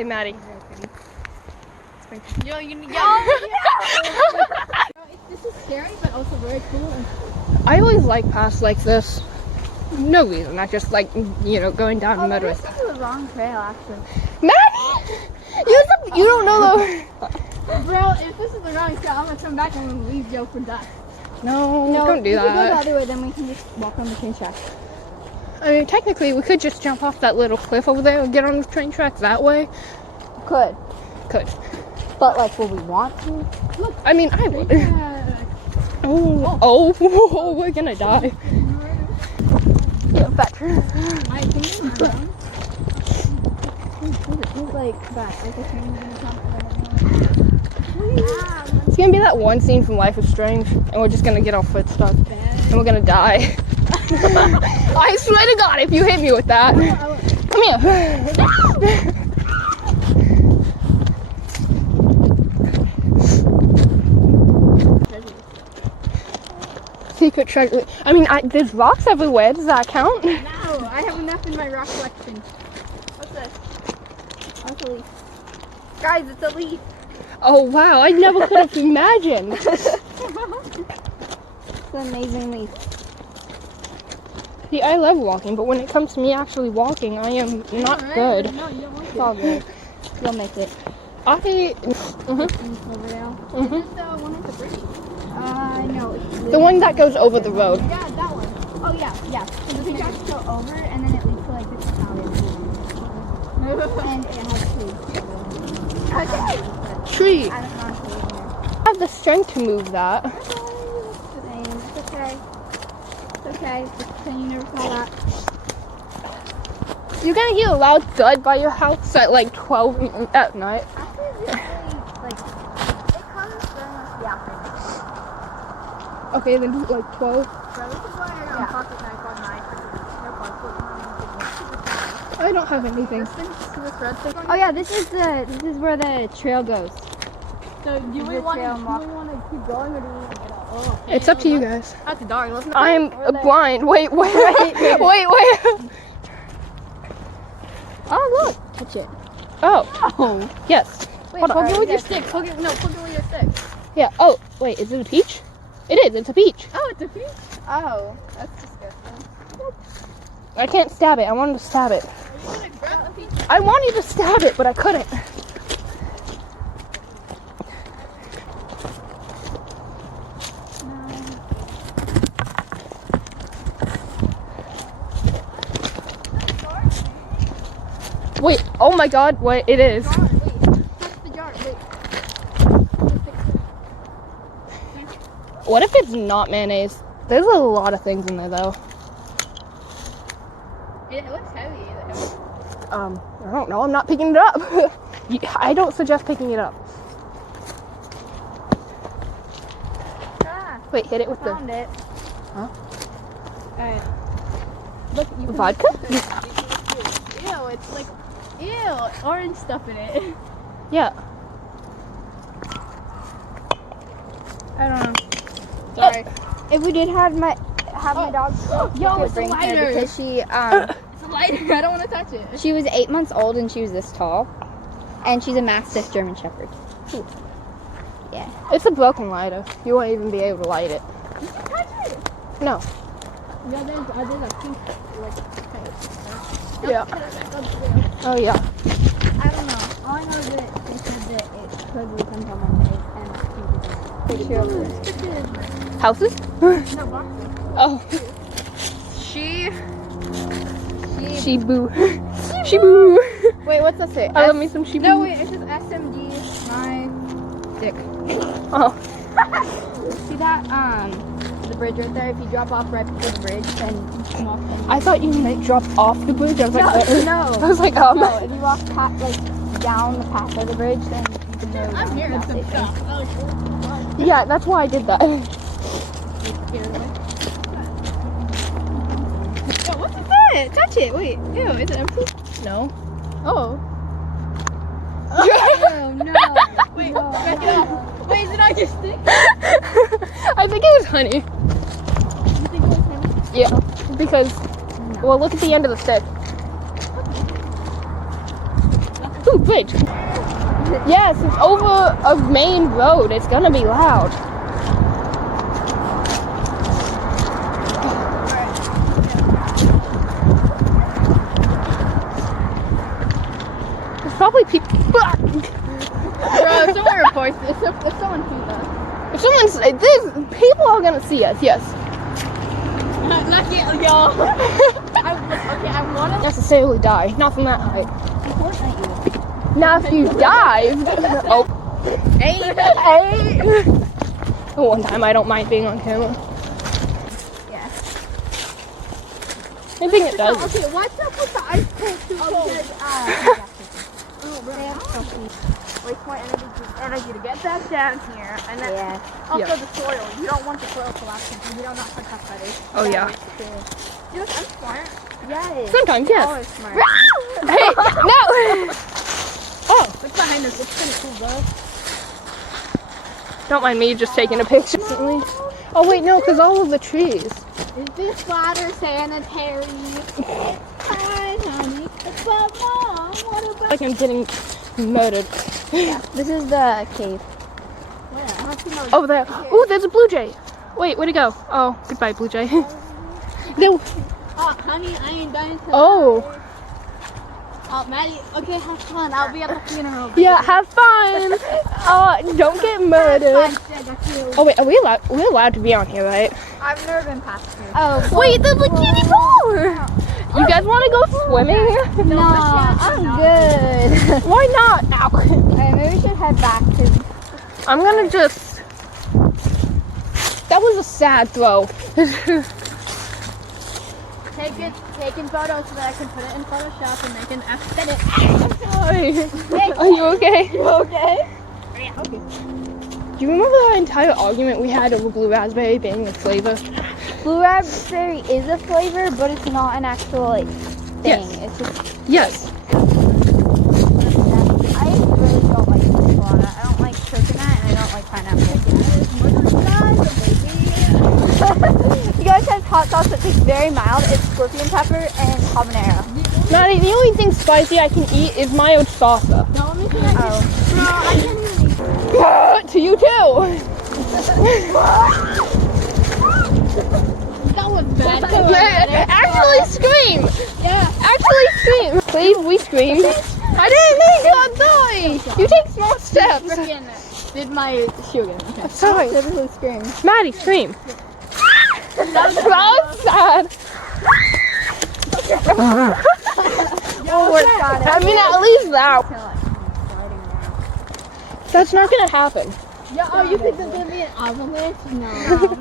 Hey, Maddie. Yo, you need. This is scary, but also very cool. I always like paths like this. No reason. I just like, going down the mud with. This is the wrong trail, actually. Maddie! You don't know the... Bro, if this is the wrong trail, I'm gonna come back and I'm gonna leave Joe for death. No, don't do If we go the that. other way, then we can just walk on the train track. I mean, technically, we could just jump off that little cliff over there and get on the train track that way. Could. But, like, will we want to? Look. I mean, I would. Oh, we're gonna die. Yeah, better. I think it's like that. It's gonna be that one scene from Life is Strange, and we're just gonna get our foot stuck, and we're gonna die. I swear to God, if you hit me with that. Come here. Secret treasure. I mean, there's rocks everywhere. Does that count? No, I have enough in my rock collection. What's this? That's a leaf. Guys, it's a leaf. Oh wow, I never could have imagined. It's an amazing leaf. See, I love walking, but when it comes to me actually walking, I am not good. No, you don't want to. It's all good. You'll make it. Over there. Is this the one at the bridge? No. The one that goes over the road. Yeah, that one. Oh, yeah. So the tracks go over, and then it leads to, like, this Italian. And it has trees. Tree. I don't know if I have the strength to move that. it's okay. It's okay. Just pretend you never saw that. You're gonna hear a loud thud by your house at like 12 at night. Actually, it's really, like, it comes during the afternoon. Okay, then do like 12. So this is why I got pocket knife on my I don't have anything. Oh yeah, this is where the trail goes. So do we want to keep going or do we want to get out? Oh, It's up to you guys. after dark. Let's not. I am blind. Wait. Wait. Oh look, touch it. Oh, yes. Wait, Hold on. poke it with your stick. Poke it with your stick. Yeah. Oh, wait. Is it a peach? It is. It's a peach. Oh, it's a peach. Oh, that's disgusting. I can't stab it. I wanted to stab it. Are you gonna grab the peach? I wanted to stab it, but I couldn't. Wait. Oh my God. Wait. It is. Jar, wait. Touch the jar, wait. What if it's not mayonnaise? There's a lot of things in there, though. It looks heavy. I don't know. I'm not picking it up. I don't suggest picking it up. Ah, Wait, hit it with the found it. Huh? Alright. Look, you can vodka. Ew, it's like orange stuff in it. Yeah. I don't know. Sorry. If we did have my dog, Yo, we it's could a bring her lighter. because she It's a lighter. I don't want to touch it. she was 8 months old and she was this tall, and she's a Mastiff German Shepherd. Yeah. It's a broken lighter. You won't even be able to light it. Touch it. No. Yeah, there's a pink like. Yeah. Oh yeah. I don't know. All I know is that it totally comes on my face and Houses? No boxes. Oh. She. Shibu. Shibu. Wait, what's that say? I love me some Shibu. No, wait, it says SMD. My dick. Oh. see that the bridge right there. If you drop off right before the bridge, then you come off. I thought you meant drop off the bridge. I was like, No. I was like, No, if you walk down the path of the bridge, then you can go I'm down hearing the some station. stuff. Yeah, that's why I did that. Yo, what's that? Touch it. Wait. Ew, is it empty? No. Oh. Oh no. Wait, No. back it up. Wait, is it on your stick? I think it was honey. You think it was him? Yeah. Because, well, look at the end of the stick. Ooh, great. Yes, it's over a main road. It's gonna be loud. There's probably people. Bro, if someone reports this, if someone sees us. If someone's, people are gonna see us. Yes. Not yet, y'all. I want to Necessarily die. Not from that height. Now if you dive. Oh. Hey. One time I don't mind being on camera. Yeah. I think it does. Okay, what's up with the ice cold too cold? Waste more energy to get back down here, and then also the soil. You don't want the soil collapsing because you don't know how tough that is. Oh yeah. Dude, I'm smart. Yes. Sometimes, yes. Always smart. Hey, no! Oh, Look behind us. It's pretty cool, bro. don't mind me just taking a picture. Oh wait, no, because all of the trees. Is this water sanitary? Hi, honey. But Mom, what about... Like I'm getting murdered. This is the cave. Where? I don't see no. Over there. Oh, there's a blue jay. Wait, where'd it go? Oh, goodbye, blue jay. No. Oh, honey, I ain't done until. Oh. Oh, Maddie. Okay, have fun. I'll be at the funeral. Yeah, have fun. Don't get murdered. Oh wait, are we allowed? We're allowed to be on here, right? I've never been past here. Oh, Wait, there's a kiddie pool. You guys want to go swimming? no, I'm good. Why not? Ow. Okay, maybe we should head back to... I'm gonna just. That was a sad throw. Taking photos so that I can put it in Photoshop and make an aesthetic. Are you okay? You okay? Do you remember that entire argument we had over blue raspberry being a flavor? Blue raspberry is a flavor, but it's not an actual, like, thing. Yes. It's just... Yes. I really don't like enchilada. I don't like coconut, and I don't like pineapple. You guys have hot sauce that tastes very mild. It's scorpion pepper and habanero. Maddie, the only thing spicy I can eat is mayo salsa. The only thing I can. Bro, I can't even eat. To you too. That was bad. Actually scream. Yeah. Actually scream. Please, we scream. I didn't mean to die. You take small steps. Freaking did my shoe again. Sorry. Typically scream. Maddie, scream. That was sad. Oh, we're got it. I mean, at least that. That's not gonna happen. Yeah, oh, you think there's gonna be an avalanche? No,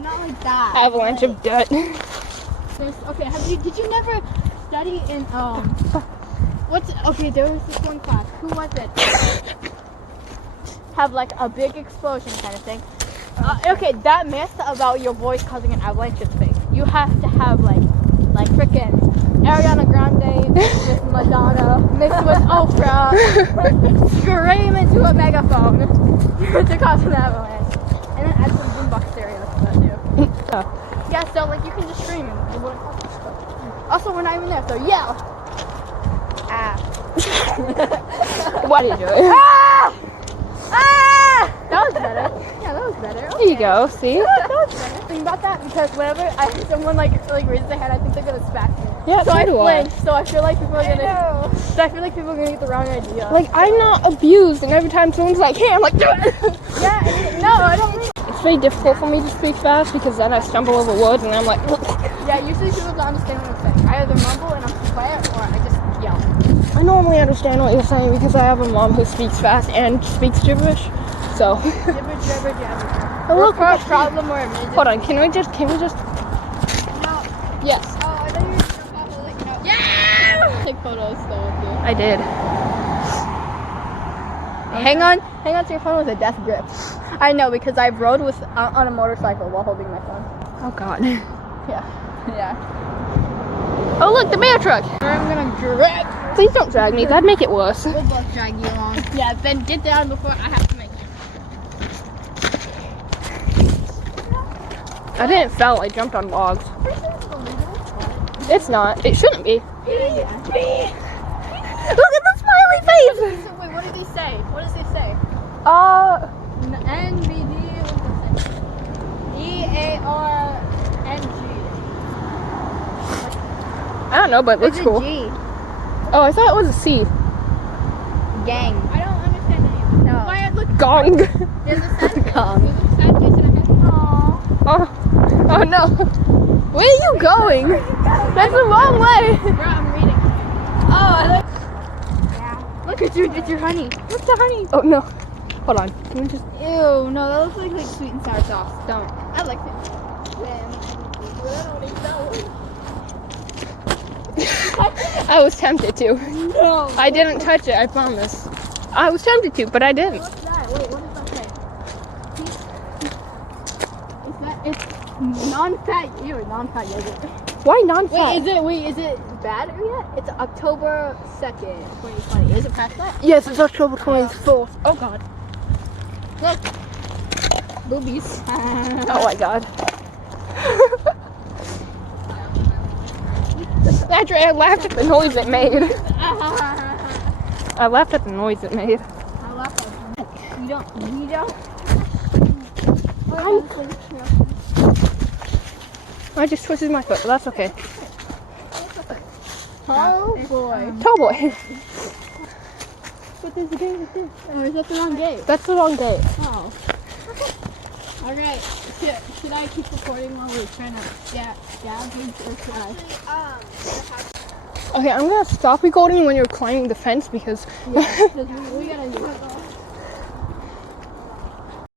not like that. Avalanche of dirt. Okay, did you never study in okay, there was this one class. Who was it? Have like a big explosion kind of thing. Okay, that myth about your voice causing an avalanche is fake. You have to have like frickin' Ariana Grande mixed with Madonna mixed with Oprah scream into a megaphone to cause an avalanche. And then add some boombox stereo to that too. Yeah, so like you can just scream and it wouldn't cause stuff. Also, we're not even there, so yell. What are you doing? That was better. Yeah, that was better. There you go. See? That was better. Think about that because whenever someone like raises their hand, I think they're gonna smack me. Yeah, So so I do I. flinched. So I feel like people are gonna. So I feel like people are gonna get the wrong idea. Like, I'm not abused, and every time someone's like, hey, I'm like, yeah, no, I don't. It's very difficult for me to speak fast because then I stumble over words and I'm like, Yeah, usually people don't understand what I'm saying. I either mumble and I'm too quiet, or I just yell. I normally understand what you're saying because I have a mom who speaks fast and speaks gibberish. So, Jibber jabber jabber. oh, look, For a problem or a midget. hold on, can we just, No. yes, Oh, I thought you were probably like, no. Yeah! Take photos though of you. I did. Hang on to your phone with a death grip. I know because I rode with on a motorcycle while holding my phone. Oh, God. Yeah. Oh, look, the bear truck. I'm gonna drag. Please don't drag me, that'd make it worse. We'll both drag you along. Yeah, then get down before I have to make it. I didn't fell, I jumped on logs. It's not, it shouldn't be. Yeah. Look at the smiley face! What did he say? What does he say? NBD. EARNG. I don't know, but it looks It's a cool. G. Oh, I thought it was a C. Gang. I don't understand any of it. No. Why it look Gong. There's a sad face. Gong. There's a sad face and a head. Aww. Oh, oh no. Where are you going? That's the wrong way. Bro, I'm reading. Oh, Yeah. look at you. It's your honey. What's the honey? Oh no. Hold on. Let me just. Ew, no, that looks like sweet and sour sauce. Don't. I like it. I was tempted to. No. I didn't touch it, I promise. I was tempted to, but I didn't. What's that? Wait, what does that say? It's non-fat, non-fat yogurt. Why non-fat? Wait, is it bad yet? It's October 2nd, 2020. Is it past that? Yes, it's October 24th. Oh god. Look. Boobies. Oh my god. Actually, I laughed at the noise it made. I laughed at the noise it made. I laugh at it. We don't. I just twisted my foot, but that's okay. Oh boy. Tall boy. What is the game with this? Oh, is that the wrong gate? That's the wrong date. Oh. Alright. Should I keep recording while we're trying to stab or should I? Okay, I'm gonna stop recording when you're climbing the fence because Yeah, because we gotta do it.